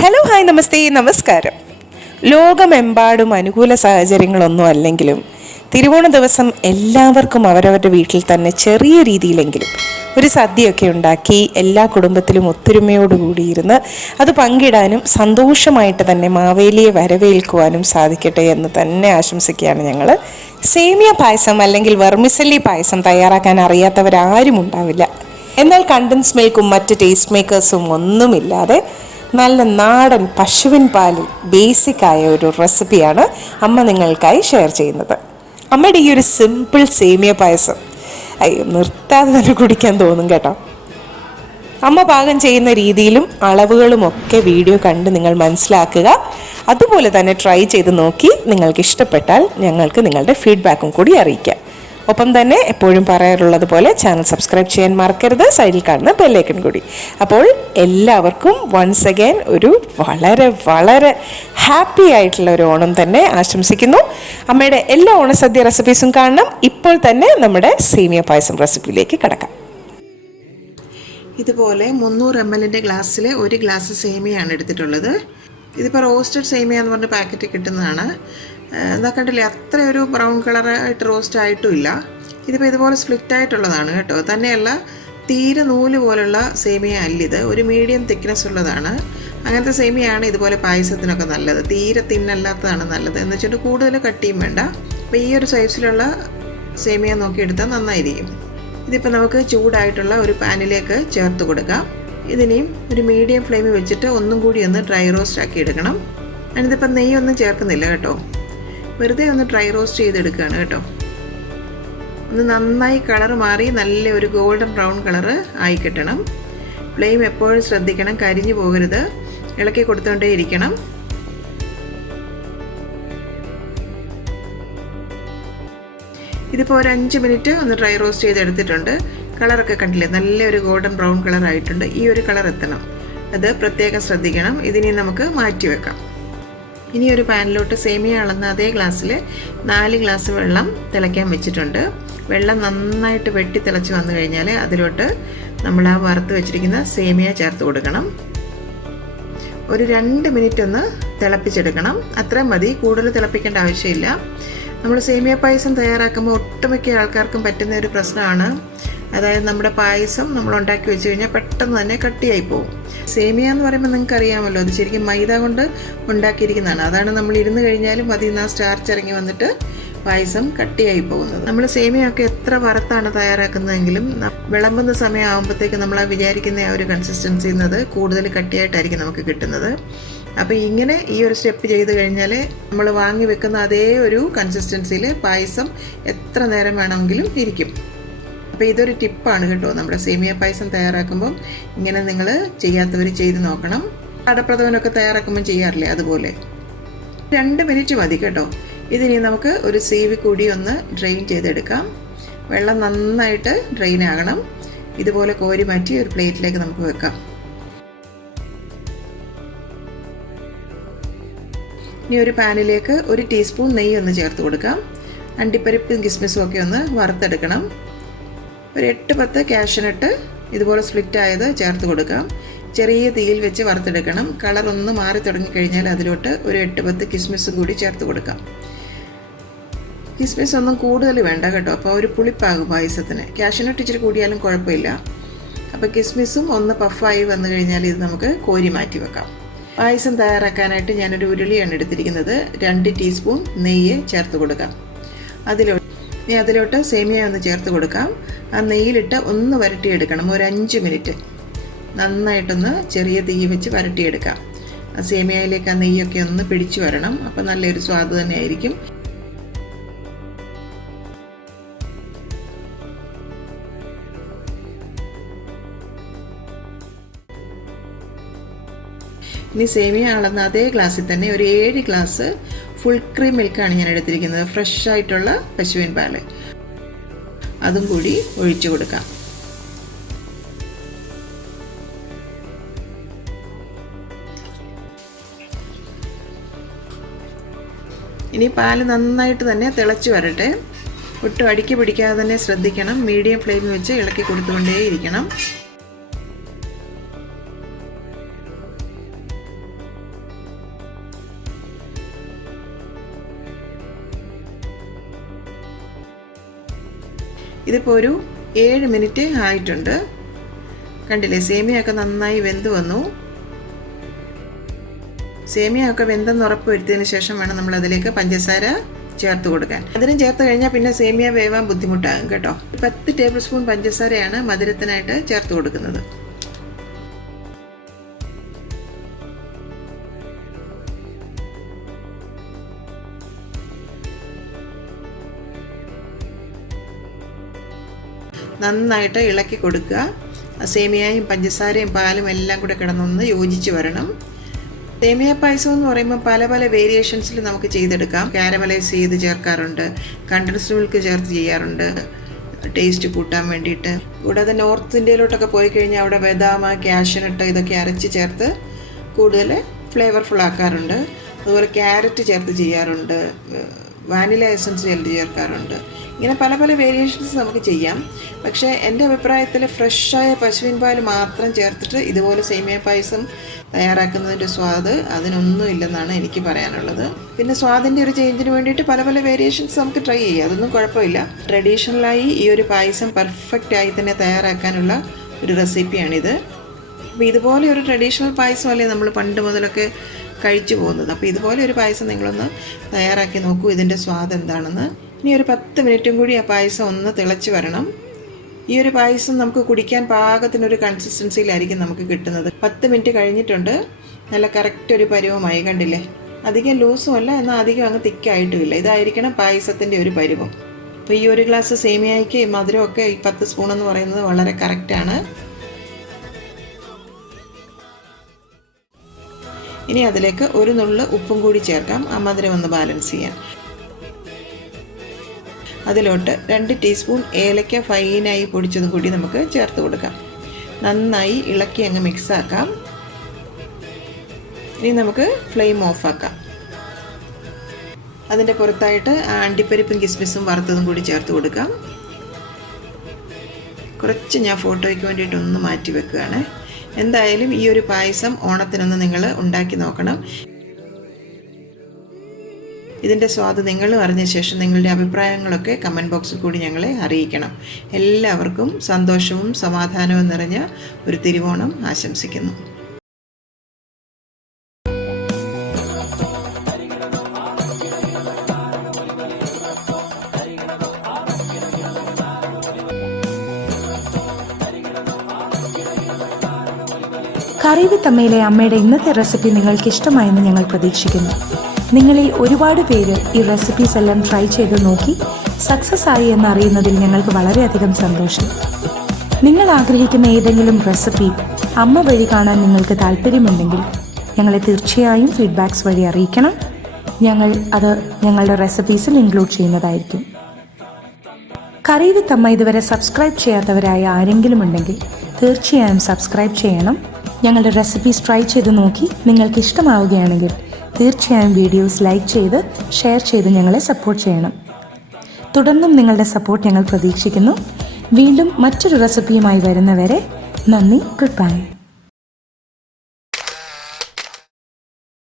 Hello hi നമസ്തേ നമസ്കാരം. ലോകമെമ്പാടും അനുകൂല സാഹചര്യങ്ങളൊന്നും അല്ലെങ്കിലും തിരുവോണ ദിവസം എല്ലാവർക്കും അവരവരുടെ വീട്ടിൽ തന്നെ ചെറിയ രീതിയിലെങ്കിലും ഒരു സദ്യയൊക്കെ ഉണ്ടാക്കി എല്ലാ കുടുംബത്തിലും ഒത്തൊരുമയോടുകൂടിയിരുന്ന് അത് പങ്കിടാനും സന്തോഷമായിട്ട് തന്നെ മാവേലിയെ വരവേൽക്കുവാനും സാധിക്കട്ടെ എന്ന് തന്നെ ആശംസിക്കുകയാണ് ഞങ്ങൾ. സേമിയ പായസം അല്ലെങ്കിൽ വെർമിസെല്ലി പായസം തയ്യാറാക്കാൻ അറിയാത്തവരാരും ഉണ്ടാവില്ല. എന്നാൽ കണ്ടൻസ് മിൽക്കും മറ്റ് ടേസ്റ്റ് മേക്കേഴ്സും ഒന്നുമില്ലാതെ നല്ല നാടൻ പശുവിൻ പാലിൽ ബേസിക്കായ ഒരു റെസിപ്പിയാണ് അമ്മ നിങ്ങൾക്കായി ഷെയർ ചെയ്യുന്നത്. അമ്മയുടെ ഈ ഒരു സിമ്പിൾ സേമിയ പായസം അയ്യോ നിർത്താതെ തന്നെ കുടിക്കാൻ തോന്നും കേട്ടോ. അമ്മ പാകം ചെയ്യുന്ന രീതിയിലും അളവുകളും ഒക്കെ വീഡിയോ കണ്ട് നിങ്ങൾ മനസ്സിലാക്കുക. അതുപോലെ തന്നെ ട്രൈ ചെയ്ത് നോക്കി നിങ്ങൾക്ക് ഇഷ്ടപ്പെട്ടാൽ ഞങ്ങൾക്ക് നിങ്ങളുടെ ഫീഡ്ബാക്കും കൂടി അറിയിക്കാം. ഒപ്പം തന്നെ എപ്പോഴും പറയാറുള്ളത് പോലെ ചാനൽ സബ്സ്ക്രൈബ് ചെയ്യാൻ മറക്കരുത്, സൈഡിൽ കാണുന്ന ബെല്ലൈക്കൺ കൂടി. അപ്പോൾ എല്ലാവർക്കും വൺസ് അഗൈൻ ഒരു വളരെ വളരെ ഹാപ്പി ആയിട്ടുള്ള ഒരു ഓണം തന്നെ ആശംസിക്കുന്നു. അമ്മയുടെ എല്ലാ ഓണസദ്യ റെസിപ്പീസും കാണണം. ഇപ്പോൾ തന്നെ നമ്മുടെ സേമിയ പായസം റെസിപ്പിയിലേക്ക് കടക്കാം. ഇതുപോലെ 300 ml ഗ്ലാസ്സിൽ ഒരു ഗ്ലാസ് സേമിയാണ് എടുത്തിട്ടുള്ളത്. ഇതിപ്പോൾ റോസ്റ്റഡ് സേമിയ എന്ന് പറഞ്ഞ പാക്കറ്റ് കിട്ടുന്നതാണ്. എന്താ കണ്ടില്ലേ, അത്ര ഒരു ബ്രൗൺ കളറായിട്ട് റോസ്റ്റ് ആയിട്ടും ഇല്ല. ഇതിപ്പോൾ ഇതുപോലെ സ്പ്ലിറ്റ് ആയിട്ടുള്ളതാണ് കേട്ടോ. തന്നെയല്ല തീരെ നൂല് പോലുള്ള സേമിയ അല്ലിത്, ഒരു മീഡിയം തിക്നെസ് ഉള്ളതാണ്. അങ്ങനത്തെ സേമിയാണ് ഇതുപോലെ പായസത്തിനൊക്കെ നല്ലത്. തീരെ തിന്നല്ലാത്തതാണ് നല്ലത് എന്ന് വെച്ചിട്ട് കൂടുതൽ കട്ടിയും വേണ്ട. അപ്പോൾ ഈ ഒരു സൈസിലുള്ള സേമിയ നോക്കിയെടുത്താൽ നന്നായിരിക്കും. ഇതിപ്പോൾ നമുക്ക് ചൂടായിട്ടുള്ള ഒരു പാനിലേക്ക് ചേർത്ത് കൊടുക്കാം. ഇതിനെയും ഒരു മീഡിയം ഫ്ലെയിമിൽ വെച്ചിട്ട് ഒന്നും കൂടി ഒന്ന് ഡ്രൈ റോസ്റ്റ് ആക്കി എടുക്കണം. ഞാനിതിപ്പോൾ നെയ്യൊന്നും ചേർക്കുന്നില്ല കേട്ടോ, വെറുതെ ഒന്ന് ഡ്രൈ റോസ്റ്റ് ചെയ്തെടുക്കുകയാണ് കേട്ടോ. ഒന്ന് നന്നായി കളർ മാറി നല്ല ഒരു ഗോൾഡൻ ബ്രൗൺ കളറ് ആയി കിട്ടണം. ഫ്ലെയിം എപ്പോഴും ശ്രദ്ധിക്കണം, കരിഞ്ഞു പോകരുത്, ഇളക്കി കൊടുത്തുകൊണ്ടേ ഇരിക്കണം. ഇതിപ്പോൾ ഒരു 5 മിനിറ്റ് ഒന്ന് ഡ്രൈ റോസ്റ്റ് ചെയ്തെടുത്തിട്ടുണ്ട്. കളറൊക്കെ കണ്ടില്ലേ, നല്ലൊരു ഗോൾഡൻ ബ്രൗൺ കളർ ആയിട്ടുണ്ട്. ഈ ഒരു കളർ എത്തണം, അത് പ്രത്യേകം ശ്രദ്ധിക്കണം. ഇതിനി നമുക്ക് മാറ്റി വെക്കാം. ഇനി ഒരു പാനിലോട്ട് സേമിയ അളന്ന അതേ ഗ്ലാസ്സിൽ 4 ഗ്ലാസ് വെള്ളം തിളയ്ക്കാൻ വെച്ചിട്ടുണ്ട്. വെള്ളം നന്നായിട്ട് വെട്ടി തിളച്ച് വന്നു കഴിഞ്ഞാൽ അതിലോട്ട് നമ്മൾ ആ വറുത്ത് വെച്ചിരിക്കുന്ന സേമിയ ചേർത്ത് കൊടുക്കണം. ഒരു 2 മിനിറ്റ് ഒന്ന് തിളപ്പിച്ചെടുക്കണം, അത്രയും മതി, കൂടുതൽ തിളപ്പിക്കേണ്ട ആവശ്യമില്ല. നമ്മൾ സേമിയ പായസം തയ്യാറാക്കുമ്പോൾ ഒട്ടുമിക്ക ആൾക്കാർക്കും പറ്റുന്ന ഒരു പ്രശ്നമാണ്, അതായത് നമ്മുടെ പായസം നമ്മൾ ഉണ്ടാക്കി വെച്ച് കഴിഞ്ഞാൽ പെട്ടെന്ന് തന്നെ കട്ടിയായി പോകും. സേമിയ എന്ന് പറയുമ്പോൾ നിങ്ങൾക്ക് അറിയാമല്ലോ, അത് ശരിക്കും മൈദ കൊണ്ട് ഉണ്ടാക്കിയിരിക്കുന്നതാണ്. അതാണ് നമ്മൾ ഇരുന്ന് കഴിഞ്ഞാലും അതിൽ നിന്ന് ആ സ്റ്റാർച്ച് ഇറങ്ങി വന്നിട്ട് പായസം കട്ടിയായി പോകുന്നത്. നമ്മൾ സേമിയൊക്കെ എത്ര വറുത്താണ് തയ്യാറാക്കുന്നതെങ്കിലും വിളമ്പുന്ന സമയം ആകുമ്പോഴത്തേക്ക് നമ്മൾ ആ വിചാരിക്കുന്ന ആ ഒരു കൺസിസ്റ്റൻസി എന്നത് കൂടുതൽ കട്ടിയായിട്ടായിരിക്കും നമുക്ക് കിട്ടുന്നത്. അപ്പോൾ ഇങ്ങനെ ഈ ഒരു സ്റ്റെപ്പ് ചെയ്ത് കഴിഞ്ഞാൽ നമ്മൾ വാങ്ങി വെക്കുന്ന അതേ ഒരു കൺസിസ്റ്റൻസിയിൽ പായസം എത്ര നേരം വേണമെങ്കിലും ഇരിക്കും. അപ്പോൾ ഇതൊരു ടിപ്പാണ് കേട്ടോ, നമ്മുടെ സേമിയ പായസം തയ്യാറാക്കുമ്പം ഇങ്ങനെ നിങ്ങൾ ചെയ്യാത്തവർ ചെയ്ത് നോക്കണം. അടപ്രഥമനൊക്കെ തയ്യാറാക്കുമ്പം ചെയ്യാറില്ലേ, അതുപോലെ 2 മിനിറ്റ് മതി കേട്ടോ. ഇതിനി നമുക്ക് ഒരു സീവി കൂടി ഒന്ന് ഡ്രെയിൻ ചെയ്തെടുക്കാം. വെള്ളം നന്നായിട്ട് ഡ്രെയിൻ ആകണം. ഇതുപോലെ കോരി മാറ്റി ഒരു പ്ലേറ്റിലേക്ക് നമുക്ക് വെക്കാം. ഇനി ഒരു പാനിലേക്ക് 1 ടീസ്പൂൺ നെയ്യ് ഒന്ന് ചേർത്ത് കൊടുക്കാം. അണ്ടിപ്പരിപ്പും കിസ്മിസും ഒക്കെ ഒന്ന് വറുത്തെടുക്കണം. ഒരു 8-10 കാഷ്യൂനട്ട് ഇതുപോലെ സ്പ്ലിറ്റ് ആയത് ചേർത്ത് കൊടുക്കാം. ചെറിയ തീയിൽ വെച്ച് വറുത്തെടുക്കണം. കളർ ഒന്ന് മാറി തുടങ്ങിക്കഴിഞ്ഞാൽ അതിലോട്ട് ഒരു 8-10 കിസ്മിസും കൂടി ചേർത്ത് കൊടുക്കാം. കിസ്മിസ് ഒന്നും കൂടുതൽ വേണ്ട കേട്ടോ, അപ്പോൾ ഒരു പുളിപ്പാകും പായസത്തിന്. കാഷ്യൂനട്ട് ഇച്ചിരി കൂടിയാലും കുഴപ്പമില്ല. അപ്പോൾ കിസ്മിസും ഒന്ന് പഫായി വന്നു കഴിഞ്ഞാൽ ഇത് നമുക്ക് കോരി മാറ്റി വെക്കാം. പായസം തയ്യാറാക്കാനായിട്ട് ഞാനൊരു ഉരുളിയാണ് എടുത്തിരിക്കുന്നത്. 2 ടീസ്പൂൺ നെയ്യ് ചേർത്ത് കൊടുക്കാം. അതിലോട്ട് സേമിയ ഒന്ന് ചേർത്ത് കൊടുക്കാം. ആ നെയ്യിലിട്ട് ഒന്ന് വരട്ടിയെടുക്കണം. ഒരു 5 മിനിറ്റ് നന്നായിട്ടൊന്ന് ചെറിയ തീ വെച്ച് വരട്ടിയെടുക്കാം. ആ സേമിയയിലേക്ക് ആ നെയ്യൊക്കെ ഒന്ന് പിടിച്ചു വരണം. അപ്പോൾ നല്ലൊരു സ്വാദ് തന്നെ ആയിരിക്കും. ഇനി സേമിയ അളന്ന അതേ ഗ്ലാസ്സിൽ തന്നെ ഒരു 7 ഗ്ലാസ് ഫുൾ ക്രീം മിൽക്കാണ് ഞാൻ എടുത്തിരിക്കുന്നത്. ഫ്രഷ് ആയിട്ടുള്ള പശുവിൻ പാല്, അതും കൂടി ഒഴിച്ചു കൊടുക്കാം. ഇനി പാല് നന്നായിട്ട് തന്നെ തിളച്ച് വരട്ടെ. ഒട്ടും അടുക്കി പിടിക്കാതെ തന്നെ ശ്രദ്ധിക്കണം. മീഡിയം ഫ്ലെയിമിൽ വെച്ച് ഇളക്കി കൊടുത്തുകൊണ്ടേയിരിക്കണം. ഇതിപ്പോൾ ഒരു 7 മിനിറ്റ് ആയിട്ടുണ്ട്. കണ്ടില്ലേ, സേമിയൊക്കെ നന്നായി വെന്ത് വന്നു. സേമിയൊക്കെ വെന്തെന്ന് ഉറപ്പ് വരുത്തിയതിന് ശേഷം വേണം നമ്മൾ അതിലേക്ക് പഞ്ചസാര ചേർത്ത് കൊടുക്കാൻ. മധുരം ചേർത്ത് കഴിഞ്ഞാൽ പിന്നെ സേമിയ വേവാൻ ബുദ്ധിമുട്ടാകും കേട്ടോ. 10 ടേബിൾ സ്പൂൺ പഞ്ചസാരയാണ് മധുരത്തിനായിട്ട് ചേർത്ത് കൊടുക്കുന്നത്. നന്നായിട്ട് ഇളക്കി കൊടുക്കുക. സേമിയയും പഞ്ചസാരയും പാലും എല്ലാം കൂടെ കിടന്നൊന്ന് യോജിച്ച് വരണം. സേമിയ പായസം എന്ന് പറയുമ്പോൾ പല പല വേരിയേഷൻസിൽ നമുക്ക് ചെയ്തെടുക്കാം. കാരമലൈസ് ചെയ്ത് ചേർക്കാറുണ്ട്, കണ്ടൻസ്ഡ് മിൽക്ക് ചേർത്ത് ചെയ്യാറുണ്ട് ടേസ്റ്റ് കൂട്ടാൻ വേണ്ടിയിട്ട്. കൂടാതെ നോർത്ത് ഇന്ത്യയിലോട്ടൊക്കെ പോയി കഴിഞ്ഞാൽ അവിടെ ബദാം, കാഷ്യൂനട്ട് ഇതൊക്കെ അരച്ച് ചേർത്ത് കൂടുതൽ ഫ്ലേവർഫുൾ ആക്കാറുണ്ട്. അതുപോലെ ക്യാരറ്റ് ചേർത്ത് ചെയ്യാറുണ്ട്, വാനില എസൻസ് ചേർക്കാറുണ്ട്. ഇങ്ങനെ പല പല വേരിയേഷൻസ് നമുക്ക് ചെയ്യാം. പക്ഷേ എൻ്റെ അഭിപ്രായത്തിൽ ഫ്രഷായ പശുവിൻ പാൽ മാത്രം ചേർത്തിട്ട് ഇതുപോലെ സേമിയ പായസം തയ്യാറാക്കുന്നതിൻ്റെ സ്വാദ് അതിനൊന്നും ഇല്ലെന്നാണ് എനിക്ക് പറയാനുള്ളത്. പിന്നെ സ്വാദിൻ്റെ ഒരു ചേഞ്ചിന് വേണ്ടിയിട്ട് പല പല വേരിയേഷൻസ് നമുക്ക് ട്രൈ ചെയ്യാം, അതൊന്നും കുഴപ്പമില്ല. ട്രഡീഷണലായി ഈ ഒരു പായസം പെർഫെക്റ്റ് ആയി തന്നെ തയ്യാറാക്കാനുള്ള ഒരു റെസിപ്പിയാണിത്. അപ്പോൾ ഇതുപോലെ ഒരു ട്രഡീഷണൽ പായസമല്ലേ നമ്മൾ പണ്ട് മുതലൊക്കെ കഴിച്ചു പോകുന്നത്. അപ്പോൾ ഇതുപോലെ ഒരു പായസം നിങ്ങളൊന്ന് തയ്യാറാക്കി നോക്കൂ, ഇതിൻ്റെ സ്വാദ് എന്താണെന്ന്. ഇനി ഒരു 10 മിനിറ്റും കൂടി ആ പായസം ഒന്ന് തിളച്ച് വരണം. ഈ ഒരു പായസം നമുക്ക് കുടിക്കാൻ പാകത്തിനൊരു കൺസിസ്റ്റൻസിയിലായിരിക്കും നമുക്ക് കിട്ടുന്നത്. 10 മിനിറ്റ് കഴിഞ്ഞിട്ടുണ്ട്. നല്ല കറക്റ്റ് ഒരു പരുവമായി, കണ്ടില്ലേ? അധികം ലൂസുമല്ല, എന്നാൽ അധികം അങ്ങ് തിക്കായിട്ടുമില്ല. ഇതായിരിക്കണം പായസത്തിൻ്റെ ഒരു പരുവം. അപ്പോൾ ഈ ഒരു ഗ്ലാസ് സേമിയയ്ക്ക് മധുരമൊക്കെ 10 സ്പൂൺ എന്ന് പറയുന്നത് വളരെ കറക്റ്റാണ്. ഇനി അതിലേക്ക് ഒരു നുള്ള് ഉപ്പും കൂടി ചേർക്കാം, ആ മധുരം ഒന്ന് ബാലൻസ് ചെയ്യാൻ. അതിലോട്ട് 2 ടീസ്പൂൺ ഏലക്ക ഫൈനായി പൊടിച്ചതും കൂടി നമുക്ക് ചേർത്ത് കൊടുക്കാം. നന്നായി ഇളക്കി അങ്ങ് മിക്സാക്കാം. ഇനി നമുക്ക് ഫ്ലെയിം ഓഫാക്കാം. അതിൻ്റെ പുറത്തായിട്ട് അണ്ടിപ്പരിപ്പും കിസ്മിസും വറുത്തതും കൂടി ചേർത്ത് കൊടുക്കാം. കുറച്ച് ഞാൻ ഫോട്ടോയ്ക്ക് വേണ്ടിയിട്ടൊന്ന് മാറ്റി വെക്കുകയാണ്. എന്തായാലും ഈ ഒരു പായസം ഓണത്തിനൊന്ന് നിങ്ങൾ ഉണ്ടാക്കി നോക്കണം. ഇതിൻ്റെ സ്വാദ് നിങ്ങൾ അറിഞ്ഞ ശേഷം നിങ്ങളുടെ അഭിപ്രായങ്ങളൊക്കെ കമൻറ്റ് ബോക്സിൽ കൂടി ഞങ്ങളെ അറിയിക്കണം. എല്ലാവർക്കും സന്തോഷവും സമാധാനവും നിറഞ്ഞ ഒരു തിരുവോണം ആശംസിക്കുന്നു. കറി വിത്ത് അമ്മയിലെ അമ്മയുടെ ഇന്നത്തെ റെസിപ്പി നിങ്ങൾക്ക് ഇഷ്ടമായെന്ന് ഞങ്ങൾ പ്രതീക്ഷിക്കുന്നു. നിങ്ങളിൽ ഒരുപാട് പേര് ഈ റെസിപ്പീസ് എല്ലാം ട്രൈ ചെയ്ത് നോക്കി സക്സസ് ആയി എന്നറിയുന്നതിൽ ഞങ്ങൾക്ക് വളരെയധികം സന്തോഷം. നിങ്ങൾ ആഗ്രഹിക്കുന്ന ഏതെങ്കിലും റെസിപ്പി അമ്മ വഴി കാണാൻ നിങ്ങൾക്ക് താല്പര്യമുണ്ടെങ്കിൽ ഞങ്ങളെ തീർച്ചയായും ഫീഡ്ബാക്സ് വഴി അറിയിക്കണം. ഞങ്ങൾ അത് ഞങ്ങളുടെ റെസിപ്പീസിൽ ഇൻക്ലൂഡ് ചെയ്യുന്നതായിരിക്കും. കറി വിത്ത് അമ്മ ഇതുവരെ സബ്സ്ക്രൈബ് ചെയ്യാത്തവരായ ആരെങ്കിലും ഉണ്ടെങ്കിൽ തീർച്ചയായും സബ്സ്ക്രൈബ് ചെയ്യണം. ഞങ്ങളുടെ റെസിപ്പീസ് ട്രൈ ചെയ്ത് നോക്കി നിങ്ങൾക്ക് ഇഷ്ടമാവുകയാണെങ്കിൽ തീർച്ചയായും വീഡിയോസ് ലൈക്ക് ചെയ്ത് ഷെയർ ചെയ്ത് ഞങ്ങളെ സപ്പോർട്ട് ചെയ്യണം. തുടർന്നും നിങ്ങളുടെ സപ്പോർട്ട് ഞങ്ങൾ പ്രതീക്ഷിക്കുന്നു. വീണ്ടും മറ്റൊരു റെസിപ്പിയുമായി വരുന്നവരെ നന്ദി. Good bye.